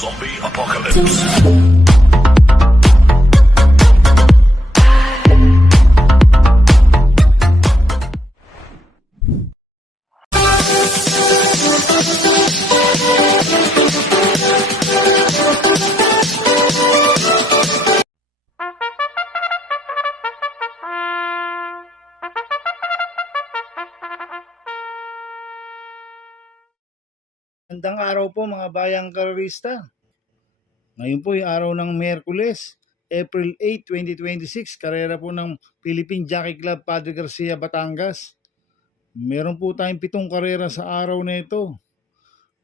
Zombie Apocalypse. Magandang araw po mga bayang karerista. Ngayon po yung araw ng Miyerkules, April 8, 2026, karera po ng Philippine Jockey Club Padre Garcia, Batangas. Meron po tayong 7 karera sa araw na ito.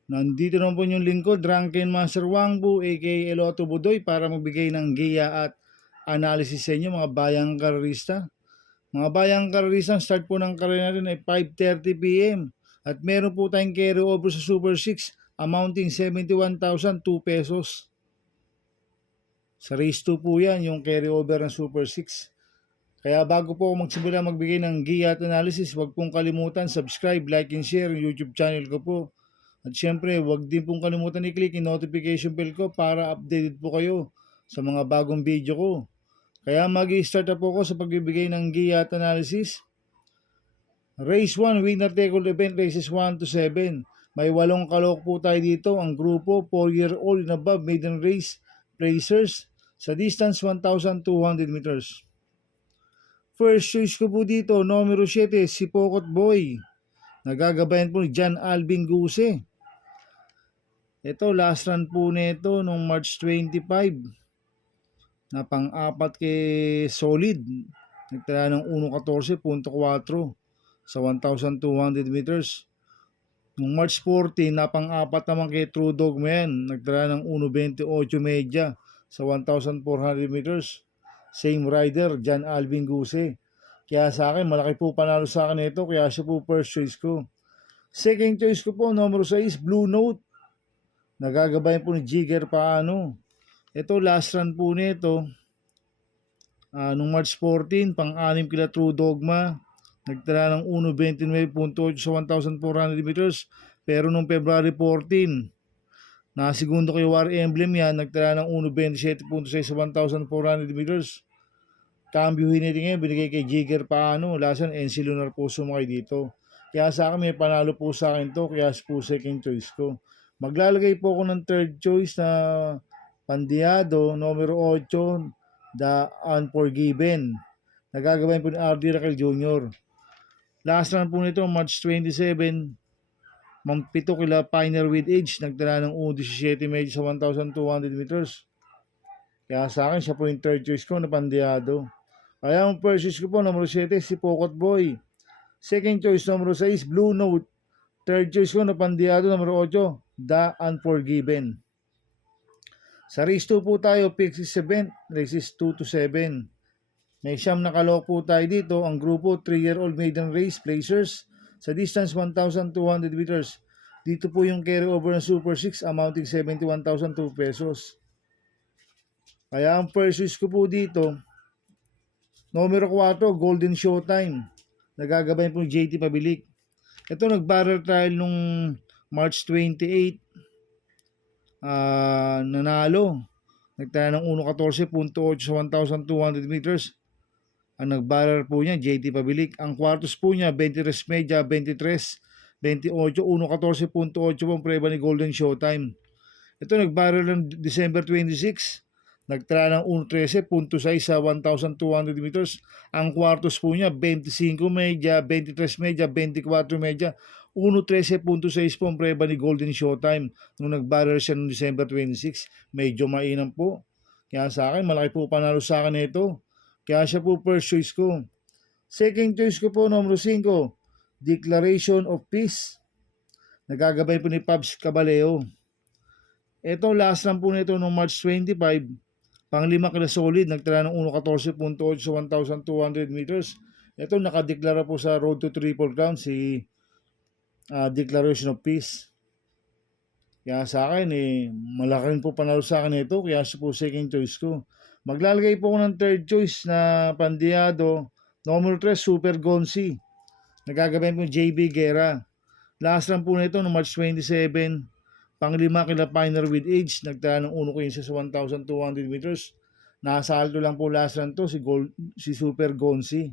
Nandito naman po yung lingkod, Drunken Master Wangbu, aka Eloto Budoy, para magbigay ng giya at analysis sa inyo mga bayang karerista. Mga bayang karerista, start po ng karera natin ay 5:30 p.m. At meron po tayong carry over sa Super 6 amounting 71,002 pesos. Sa race 2 po yan, yung carry over ng Super 6. Kaya bago po ako magsimula magbigay ng giya at analysis, huwag pong kalimutan subscribe, like, and share yung YouTube channel ko po. At syempre, huwag din pong kalimutan i-click yung notification bell ko para updated po kayo sa mga bagong video ko. Kaya mag-i-start na po ako sa pagbibigay ng giya at analysis. Race 1, winner take all event, races 1 to 7. May 8 kalok po tayo dito. Ang grupo, 4-year-old and above, maiden race, placers, sa distance 1,200 meters. First choice ko po dito, numero 7, si Pokot Boy. Nagagabayan po ni John Alvin Guse. Ito, last run po nito noong March 25. Na pang-apat kay Solid. Nagtala ng 1.14.4 sa 1,200 meters. Noong March 14, napang-apat naman kay True Dogma yan. Nagtala ng 1.28 media sa 1,400 meters. Same rider, John Alvin Guse. Kaya sa akin, malaki po panalo sa akin ito. Kaya siya po first choice ko. Second choice ko po, number 6, Blue Note. Nagagabayan po ni Jigger Paano. Ito, last run po nito. Noong March 14, pang-anim kila True Dogma. Nagtala ng 1.29.8 sa 1,400 meters. Pero noong February 14, nakasegundo kay War Emblem yan. Nagtala ng 1.27.6 sa 1,400 meters. Cambio hiniti ngayon, binigay kay Jigger Paano. Lasan, NC Lunar po sumakay dito. Kaya sa akin, may panalo po sa akin to. Kaya po second choice ko. Maglalagay po ako ng third choice na Pandiado, numero 8, The Unforgiven. Nagagabayan po ni R.D. Raquel Jr. Last run po nito, March 27, mampito kila Pioneer with Age, nagtala ng 1.17 medyo sa 1,200 meters. Kaya sa akin, siya po yung third choice ko na Pandiado. Kaya ang first choice ko po, numero 7, si Pokot Boy. Second choice, numero 6, Blue Note. Third choice ko na Pandiado, numero 8, The Unforgiven. Sa race 2 po tayo, pick 6 event, races 2 to 7. May siyam na kalok po tayo dito. Ang grupo, 3-year-old maiden race, placers, sa distance 1,200 meters. Dito po yung carry over ng Super 6, amounting 71,002 pesos. Kaya ang first choice ko po dito, numero 4, Golden Showtime. Nagagabayan po ni JT Pabilik. Ito, nag-barrel trial nung March 28. Nanalo. Nagtala ng 1.14.8 sa 1,200 meters. Ang nag-barrel po niya, JT Pabilik. Ang quartos po niya, 23 media, 23, 28, 1.14.8 po ang preba ni Golden Showtime. Ito, nag-barrel ng December 26. Nagtala ng 1.13.6 sa 1,200 meters. Ang quartos po niya, 25 media, 23 media, 24 media, 1.13.6 po ang preba ni Golden Showtime. Nung nag-barrel siya noong December 26, medyo mainam po. Kaya sa akin, malaki po panalo sa akin ito. Kaya siya po first choice ko. Second choice ko po, numero 5, Declaration of Peace. Nagagabay po ni Pabs Caballeo. Ito, last lang po nito noong March 25. Pang-5 kila Solid, nagtala ng 1.14.8 sa 1,200 meters. Ito, nakadeklara po sa Road to Triple Crown si Declaration of Peace. Kaya sa akin, malaki rin po panalo sa akin ito. Kaya siya po second choice ko. Maglalagay po ako ng third choice na Pandiado, numero 3, Super Gonzi. Nagagabayan po JB Guerra. Last run po nito no March 27. Pang-5 kila Pioneer with Age, nagtala ng 1.15 sa 1,200 meters. Nasa alto lang po last run to, si Super Gonzi.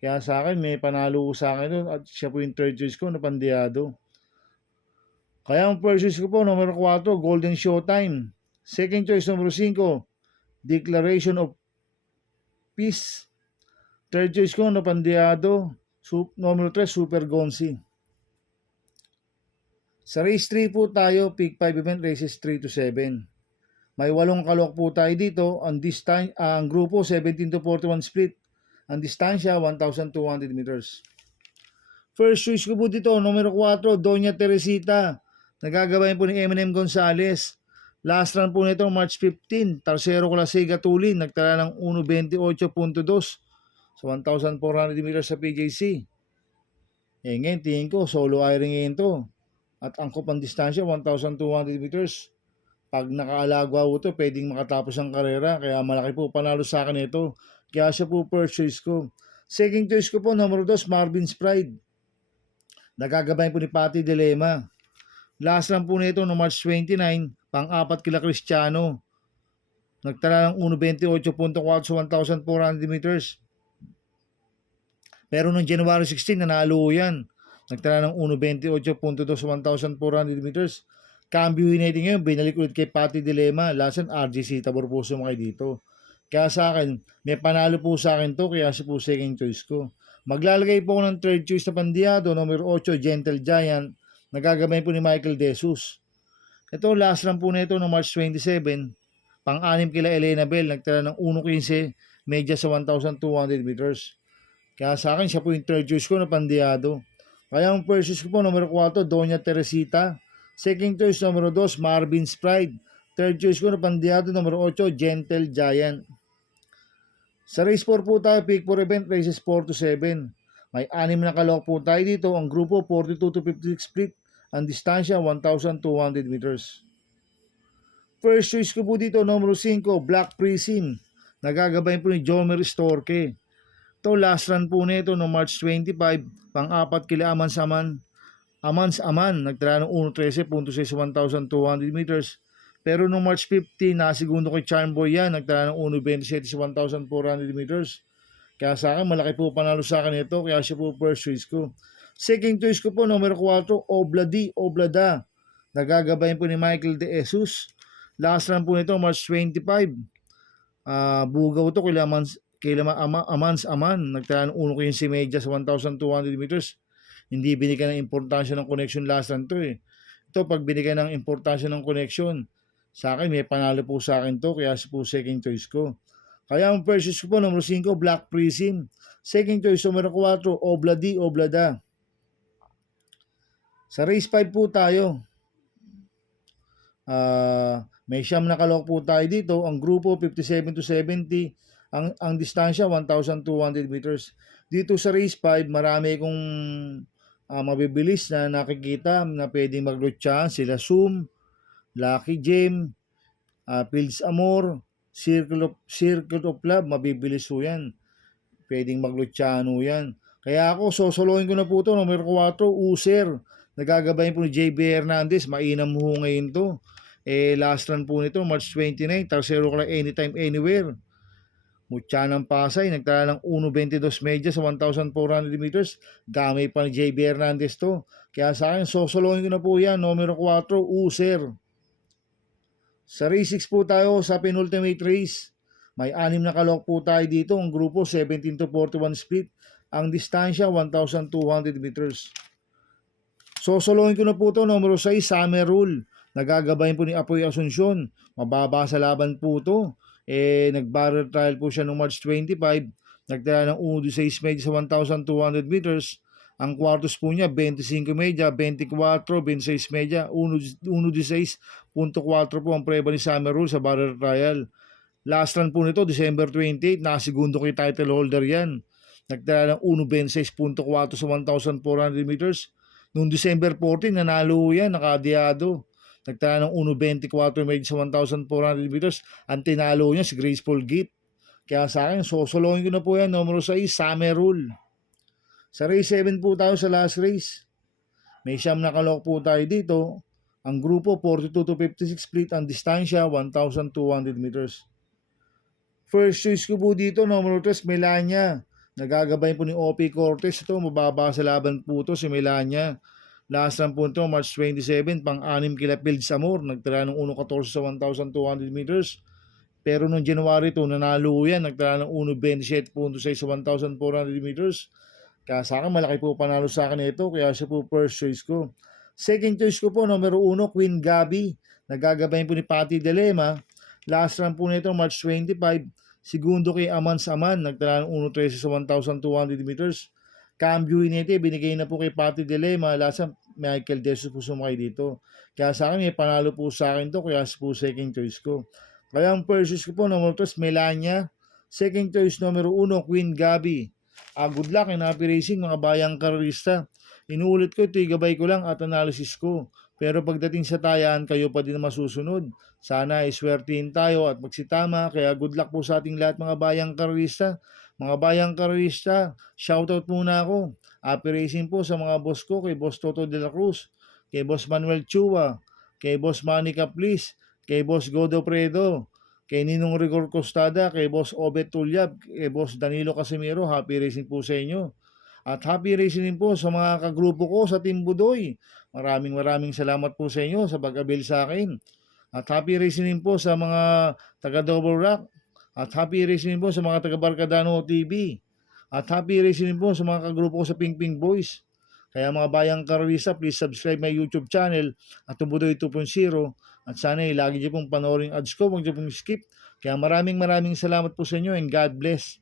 Kaya sa akin, may panalo ko sa akin doon at siya po yung third choice ko na Pandiado. Kaya ang first choice ko po, number 4, Golden Showtime. Second choice, number 5, Declaration of Peace. Third choice ko na Pandiado. Number 3, Super Gonzi. Sa race 3 po tayo, Pick 5 event, races 3 to 7. May 8 kalok po tayo dito. Ang grupo, 17 to 41 split. Ang distansya, 1,200 meters. First choice ko po dito, numero 4, Doña Teresita. Nagagabayan po ni Eminem Gonzalez. Last run po nito, March 15. Tercero Clase Gatulin. Nagtala ng 1.28.2 sa 1,400 meters sa PJC. Ngayon, tingin ko, solo iron ngayon to. At angkop ang distansya, 1,200 meters. Pag nakaalagwa po ito, pwedeng makatapos ang karera. Kaya malaki po panalo sa akin ito. Kaya siya po first choice ko. Second choice ko po, number 2, Marvin's Pride. Nagagabayan po ni Patty Dilema. Last run po nito no March 29, pang-4 kila Cristiano. Nagtala ng 1.28.4 sa 1,400 meters. Pero noong January 16, nanalo yan. Nagtala ng 1.28.2 sa 1,400 meters. Cambio natin ngayon, binalik ulit kay Patty Dilema. Last run, RGC, Tabor po sumakay dito. Kaya sa akin, may panalo po sa akin to, kaya siya po second choice ko. Maglalagay po ako ng third choice na Pandiado, number 8, Gentle Giant. Nagagabay po ni Michael De Jesus. Ito, last run po nito no March 27. Pang-6 kila Elena Bell. Nagtala ng 1.15 media sa 1,200 meters. Kaya sa akin, siya po yung third choice ko na Pandiado. Kaya ang first choice ko po, number 4, Doña Teresita. Second choice, number 2, Marvin's Pride. Third choice ko na Pandiado, number 8, Gentle Giant. Sa race 4 po tayo, Pick 4 event, races 4 to 7. May 6 na kalok po tayo dito. Ang grupo, 42 to 56 split. Ang distansya, 1,200 meters. First choice ko po dito, number 5, Black Prism. Nagagabayan po ni Jomer Storke. Ito, last run po nito no March 25, pang-4 kila Amans Aman. Nagtala ng 1.13.6 sa 1,200 meters. Pero noong March 15, nasigundo kay Charmboy yan. Nagtala ng 1.27 sa 1,400 meters. Kaya sa akin, malaki po panalo sa akin ito. Kaya siya po first choice ko. Second choice ko po, number 4, Oblada. Nagagabayan po ni Michael De Jesus. Last run po nito, March 25. Bugaw to kila Amans Aman. Nagtala ng 1.15 media sa 1,200 meters. Hindi binigyan ng importansya ng connection last run to eh. Ito, pag binigyan ng importansya ng connection, sa akin, may panalo po sa akin to, kaya po second choice ko. Kaya ang first choice ko po, number 5, Black Prism. Second choice, number 4, Oblada. Sa race 5 po tayo. May siyam na kalok po tayo dito. Ang grupo, 57 to 70. Ang distansya, 1,200 meters. Dito sa race 5, marami kong mabibilis na nakikita na pwedeng maglutsahan. Sila Zoom, Lucky Gem, Fields Amor, Circle of Love, mabibilis po yan. Pwedeng maglutsahan po yan. Kaya ako, sosolohin ko na po ito, number 4, User. Nagagabayin po ni JB Hernandez, mainam ho ngayon to. Last run po nito, March 29, Tercero Kala Anytime Anywhere. Mutya ng Pasay, nagtala ng 1.22 media sa 1,400 meters. Gamay pa ni JB Hernandez to. Kaya sa akin, sosolohin ko na po yan, numero 4, User. Sa race 6 po tayo sa penultimate race. May 6 na kalok po tayo dito. Ang grupo 17 to 41 split. Ang distansya 1,200 meters. Sosolohin ko na po ito. Numero 6, Summer Rule. Nagagabayin po ni Apoy Asuncion. Mababa sa laban po ito. Nag-barrel trial po siya noong March 25. Nagtala ng 1.16 media sa 1,200 meters. Ang quartos po niya, 25 media, 24, 26 media, 1.16.4 po ang preba ni Summer Rule sa barrel trial. Last run po nito, December 28, nakasegundo kay title holder yan. Nagtala ng 1.26.4 sa 1,400 meters. Noong December 14, nanalo yan, nakadiyado. Nagtala ng 1.24 media sa 1,400 meters. Ang tinalo niya si Graceful Gift. Kaya sa akin, sosolohin ko na po yan, numero 6, Summer Rule. Sa race 7 po tayo sa last race. May siyam na kalok po tayo dito. Ang grupo 42 to 56 split, ang distansya 1,200 meters. First choice ko po dito, numero 3, Melania. Nagagabay po ni OP Cortez. Ito, mababa sa laban po ito si Melania. Last run po ito, March 27, pang-6 kila Field Samor. Nagtala ng 1.14 sa 1,200 meters. Pero noong January 2, nanalo yan. Nagtala ng 1.27 sa 1,400 meters. Kaya sa akin, malaki po panalo sa akin ito. Kaya siya po first choice ko. Second choice ko po, numero 1, Queen Gabi. Nagagabayin po ni Patty Delema. Last run po nito, March 25. Segundo kay Amans Aman. Nagtala ng 1.13 sa 1,200 meters. Cambio Inete, binigay na po kay Patty Delema. Last run, Michael Desus po sumakay dito. Kaya sa akin, may panalo po sa akin to. Kaya po second choice ko. Kaya ang first choice ko po, numero 3, Melania. Second choice, numero 1, Queen Gabi. Good luck and happy racing mga bayang karerista. Inuulit ko, ito gabay ko lang at analysis ko. Pero pagdating sa tayan, kayo pa din na masusunod. Sana iswertihin tayo at magsitama. Kaya good luck po sa ating lahat mga bayang karerista. Mga bayang karerista, shoutout muna ako. Happy racing po sa mga boss ko, kay Boss Toto de la Cruz, kay Boss Manuel Chua, kay Boss Manny Caplis, kay Boss Godo Predo, kay Ninong Rigor Costada, kay Boss Obet Tulyab, kay Boss Danilo Casimiro. Happy racing po sa inyo. At happy racing din po sa mga kagrupo ko sa Team Budoy. Maraming salamat po sa inyo sa pag-avail sa akin. At happy racing din po sa mga taga Double Rock. At happy racing din po sa mga taga Barcadano TV. At happy racing din po sa mga kagrupo ko sa Ping Ping Boys. Kaya mga bayang karolista, please subscribe my YouTube channel at Budoy 2.0. At sana lagi niyo pong panoorin ads ko, huwag niyo pong skip. Kaya maraming salamat po sa inyo and God bless.